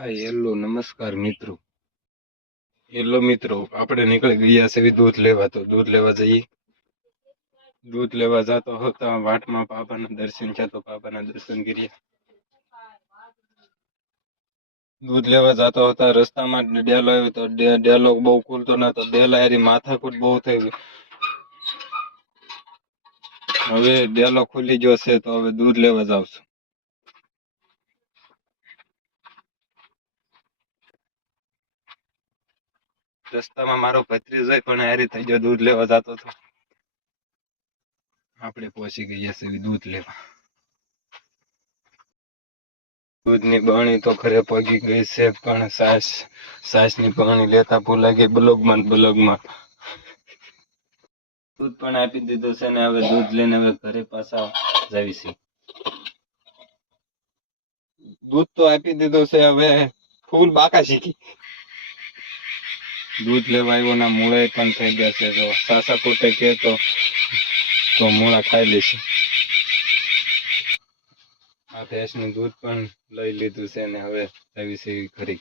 હા હેલો, નમસ્કાર મિત્રો. હેલો મિત્રો, આપણે નીકળી ગયા છે દૂધ લેવા, તો દૂધ લેવા જઈએ. દૂધ લેવા જતો હતા, વાટમાં બાબાના દર્શન છે તો બાબાના દર્શન કરીએ દૂધ લેવા જતો હતા, રસ્તામાં ડેલો આવ્યો તો ડે- ડેલો બહુ ખુલતો નતો ડેલા એરી માથાકૂટ બહુ થઈ ગઈ. હવે ડેલો ખુલી ગયો છે, તો હવે દૂધ લેવા જાવ રસ્તામાં મારો ભત્રીજો પણ હેરી થઈ ગયો, દૂધ લેવા જતો હતો. આપણે પહોંચી ગયા છે દૂધ લેવા. દૂધની બરણી તો ઘરે પગી ગઈ છે, પણ સાસ, સાસની બરણી લેતા ભૂલાઈ ગઈ, બ્લોગમાં બ્લોગમાં. દૂધ પણ આપી દીધું છે ને હવે દૂધ લઈને હવે ઘરે પાછા છે દૂધ તો આપી દીધું છે, હવે ફૂલ બાકા શીખી. દૂધ લેવા આવ્યો ના મૂળે પણ થઈ ગયા છે. સાસા પોતે કે તો તો મૂળા ખાઈ લેશે. આ ભેંસનું દૂધ પણ લઈ લીધું છે ને હવે આવી છે ખરી